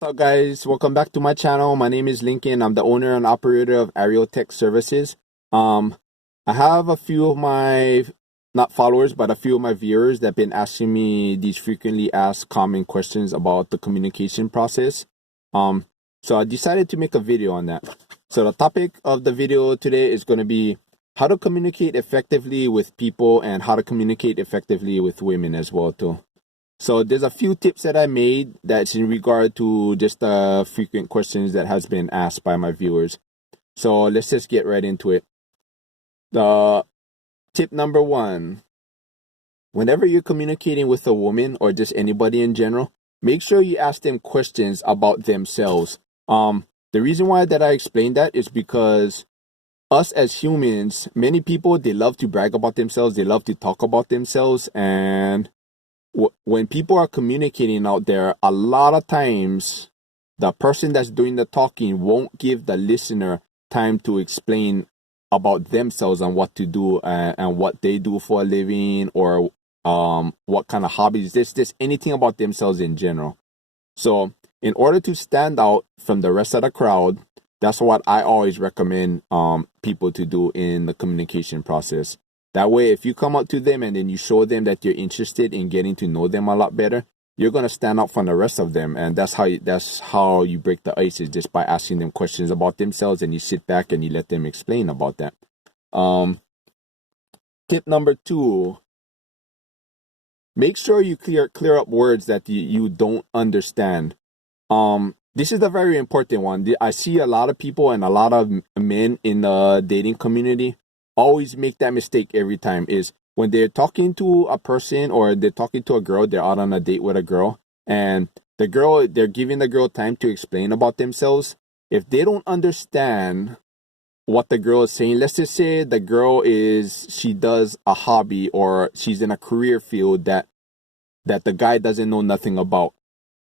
What's up, guys? Welcome back to my channel. My name is Lincoln. I'm the owner and operator of Areo Teck Services. I have a few of my, not followers, but a few of my viewers that have been asking me these frequently asked common questions about the communication process. So I decided to make a video on that. So the topic of the video today is going to be how to communicate effectively with people and how to communicate effectively with women as well too. So there's a few tips that I made that's in regard to just the frequent questions that has been asked by my viewers. So let's just get right into it. The tip number one, whenever you're communicating with a woman or just anybody in general, make sure you ask them questions about themselves. The reason why that I explained that is because us as humans, many people, they love to brag about themselves. They love to talk about themselves. And when people are communicating out there, a lot of times the person that's doing the talking won't give the listener time to explain about themselves and what to do and what they do for a living, or what kind of hobbies, this anything about themselves in general. So in order to stand out from the rest of the crowd, that's what I always recommend people to do in the communication process. That way, if you come up to them and then you show them that you're interested in getting to know them a lot better, you're gonna stand out from the rest of them, and that's how you break the ice, is just by asking them questions about themselves, and you sit back and you let them explain about that. Tip number two: make sure you clear up words that you don't understand. This is a very important one. I see a lot of people and a lot of men in the dating community always make that mistake every time, is when they're talking to a person or they're talking to a girl, they're out on a date with a girl, and they're giving the girl time to explain about themselves. If they don't understand what the girl is saying, let's just say the girl she does a hobby or she's in a career field that the guy doesn't know nothing about.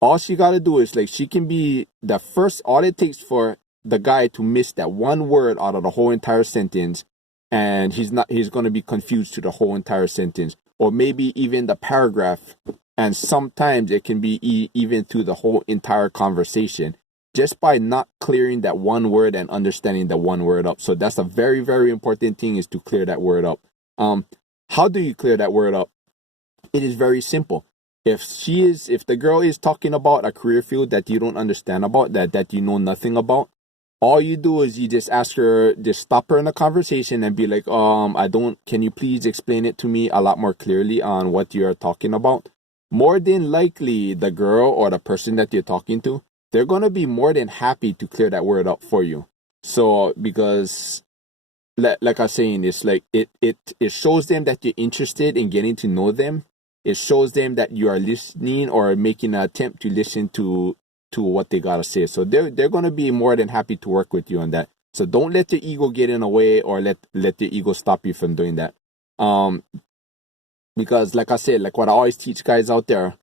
All she got to do is, like, she can be the first, all it takes for the guy to miss that one word out of the whole entire sentence, and he's going to be confused to the whole entire sentence, or maybe even the paragraph, and sometimes it can be even through the whole entire conversation, just by not clearing that one word and understanding the one word up. So that's a very, very important thing, is to clear that word up. How do you clear that word up? It is very simple. If the girl is talking about a career field that you don't understand about, that you know nothing about, all you do is you just ask her, just stop her in the conversation and be like, can you please explain it to me a lot more clearly on what you're talking about? More than likely, the girl or the person that you're talking to, they're going to be more than happy to clear that word up for you. So, because like I was saying, it's like, it shows them that you're interested in getting to know them. It shows them that you are listening or making an attempt to listen to what they gotta say. So they're gonna be more than happy to work with you on that. So don't let your ego get in the way, or let the ego stop you from doing that. Because like I said, like what I always teach guys out there,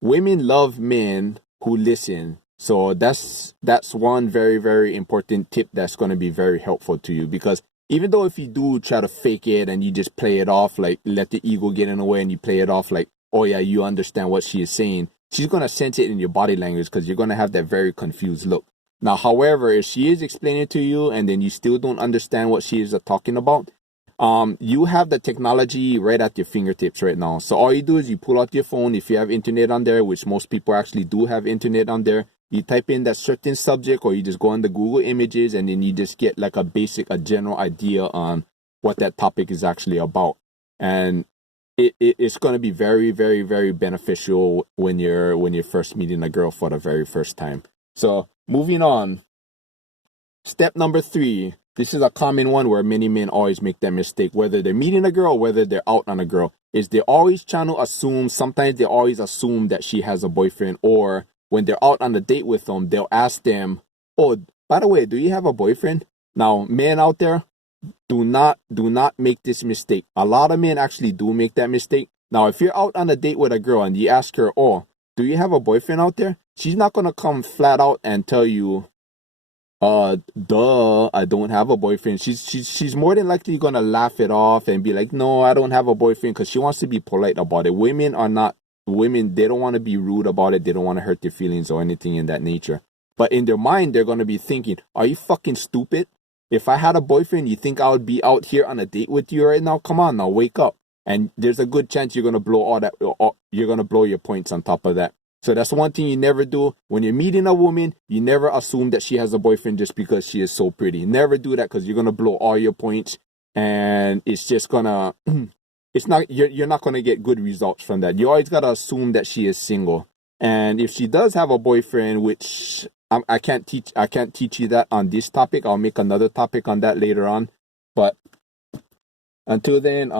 women love men who listen. So that's one very, very important tip that's gonna be very helpful to you. Because even though if you do try to fake it and you just play it off, like let the ego get in the way and you play it off like, oh yeah, you understand what she is saying, she's going to sense it in your body language, because you're going to have that very confused look. Now, however, if she is explaining to you and then you still don't understand what she is talking about, you have the technology right at your fingertips right now. So all you do is you pull out your phone, if you have internet on there, which most people actually do have internet on there. You type in that certain subject, or you just go on the Google Images, and then you just get like a general idea on what that topic is actually about. And it's going to be very, very, very beneficial when you're first meeting a girl for the very first time. So moving on, step number 3. This is a common one where many men always make that mistake, whether they're meeting a girl, whether they're out on a girl, is they're always trying to assume. Sometimes they always assume that she has a boyfriend, or when they're out on a date with them, they'll ask them, oh, by the way, do you have a boyfriend? Now, men out there, do not make this mistake. A lot of men actually do make that mistake. Now, if you're out on a date with a girl and you ask her, oh, do you have a boyfriend out there? She's not going to come flat out and tell you, duh, I don't have a boyfriend. She's more than likely gonna laugh it off and be like, no, I don't have a boyfriend, because she wants to be polite about it. Women are not women, they don't want to be rude about it. They don't want to hurt their feelings or anything in that nature. But in their mind, they're going to be thinking, are you fucking stupid? If I had a boyfriend, you think I would be out here on a date with you right now? Come on now, wake up. And there's a good chance you're going to blow you're going to blow your points on top of that. So that's one thing you never do. When you're meeting a woman, you never assume that she has a boyfriend just because she is so pretty. Never do that, because you're going to blow all your points, and it's just going to, you're not going to get good results from that. You always got to assume that she is single. And if she does have a boyfriend, which I can't teach you that on this topic. I'll make another topic on that later on. But until then,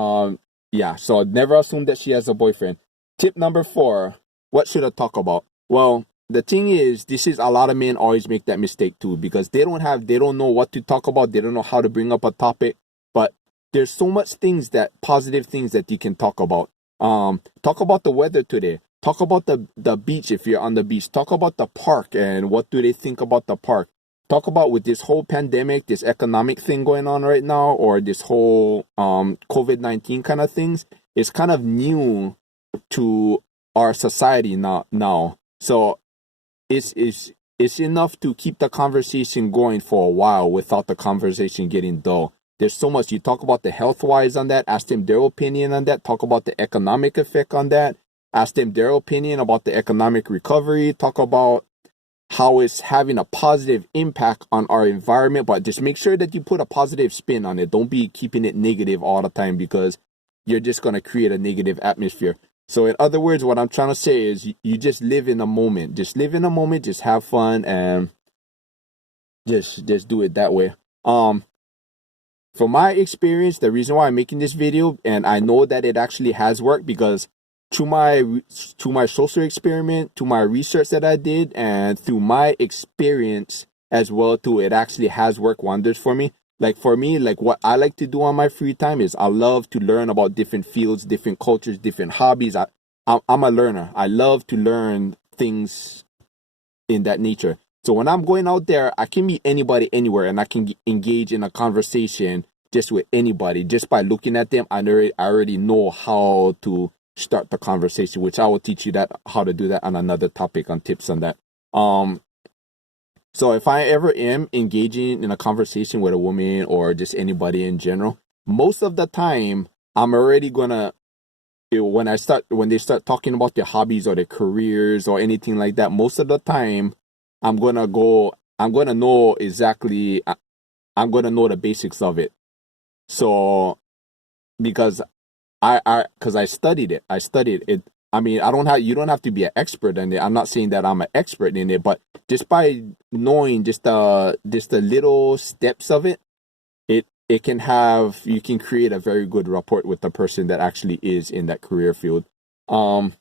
yeah, so never assume that she has a boyfriend. Tip number 4, what should I talk about? Well, the thing is, a lot of men always make that mistake too, because they don't know what to talk about. They don't know how to bring up a topic. But there's so much positive things that you can talk about. Talk about the weather today. Talk about the beach if you're on the beach. Talk about the park and what do they think about the park. Talk about, with this whole pandemic, this economic thing going on right now, or this whole COVID-19 kind of things, it's kind of new to our society now. So it's enough to keep the conversation going for a while without the conversation getting dull. There's so much. You talk about the health-wise on that, ask them their opinion on that, talk about the economic effect on that, ask them their opinion about the economic recovery, talk about how it's having a positive impact on our environment, but just make sure that you put a positive spin on it. Don't be keeping it negative all the time, because you're just going to create a negative atmosphere. So in other words, what I'm trying to say is you just live in the moment. Just live in the moment, just have fun, and just do it that way. From my experience, the reason why I'm making this video, and I know that it actually has worked, because to my social experiment, to my research that I did, and through my experience as well too, it actually has worked wonders for me. Like for me, like what I like to do on my free time is I love to learn about different fields, different cultures, different hobbies. I'm a learner. I love to learn things in that nature. So when I'm going out there, I can meet anybody anywhere, and I can engage in a conversation just with anybody just by looking at them. I already know how to start the conversation, which I will teach you how to do that on another topic, on tips on that. So if I ever am engaging in a conversation with a woman or just anybody in general, most of the time I'm already gonna, when they start talking about their hobbies or their careers or anything like that, most of the time I'm gonna know the basics of it. So because I studied it. I mean, you don't have to be an expert in it. I'm not saying that I'm an expert in it, but just by knowing just the little steps of it, you can create a very good rapport with the person that actually is in that career field. The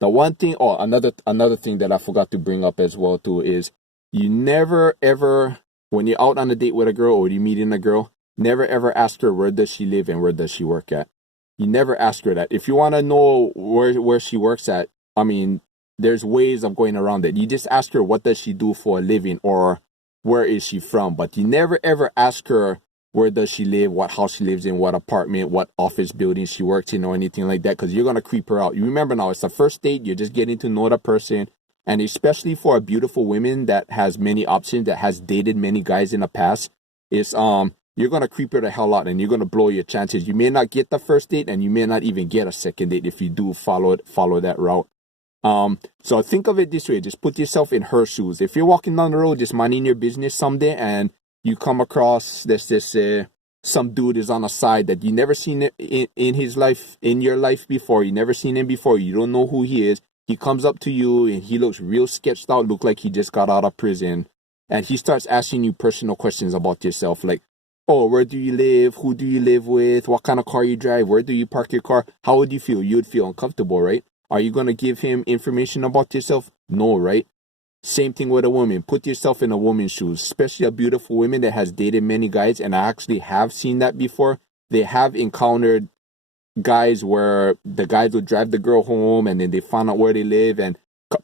one thing, another thing that I forgot to bring up as well too is, you never ever, when you're out on a date with a girl or you're meeting a girl, never ever ask her where does she live and where does she work at. You never ask her that. If you want to know where she works at, I mean, there's ways of going around it. You just ask her what does she do for a living or where is she from. But you never ever ask her where does she live, what house she lives in, what apartment, what office building she works in, or anything like that, because you're going to creep her out. You remember now, it's the first date. You're just getting to know the person. And especially for a beautiful woman that has many options, that has dated many guys in the past, you're going to creep her the hell out, and you're going to blow your chances. You may not get the first date, and you may not even get a second date if you do follow that route. So think of it this way. Just put yourself in her shoes. If you're walking down the road, just minding your business someday, and you come across some dude is on a side that you never seen in your life before. You never seen him before. You don't know who he is. He comes up to you, and he looks real sketched out, look like he just got out of prison. And he starts asking you personal questions about yourself, like, oh, where do you live? Who do you live with? What kind of car you drive? Where do you park your car? How would you feel? You would feel uncomfortable, right? Are you going to give him information about yourself? No, right? Same thing with a woman. Put yourself in a woman's shoes, especially a beautiful woman that has dated many guys. And I actually have seen that before. They have encountered guys where the guys would drive the girl home, and then they find out where they live. And a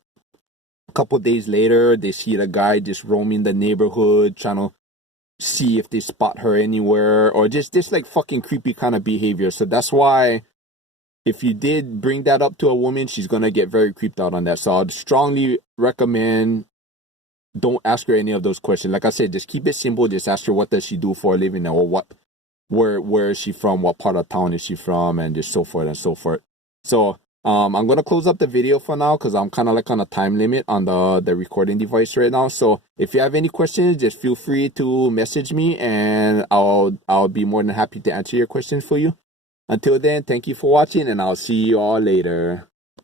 couple of days later, they see the guy just roaming the neighborhood, trying to see if they spot her anywhere, or just like fucking creepy kind of behavior. So that's why if you did bring that up to a woman, she's gonna get very creeped out on that. So I'd strongly recommend don't ask her any of those questions. Like I said, just keep it simple. Just ask her what does she do for a living, or where is she from, what part of town is she from, and just so forth and so forth. So I'm gonna close up the video for now because I'm kind of like on a time limit on the recording device right now. So if you have any questions, just feel free to message me, and I'll be more than happy to answer your questions for you. Until then, thank you for watching, and I'll see you all later.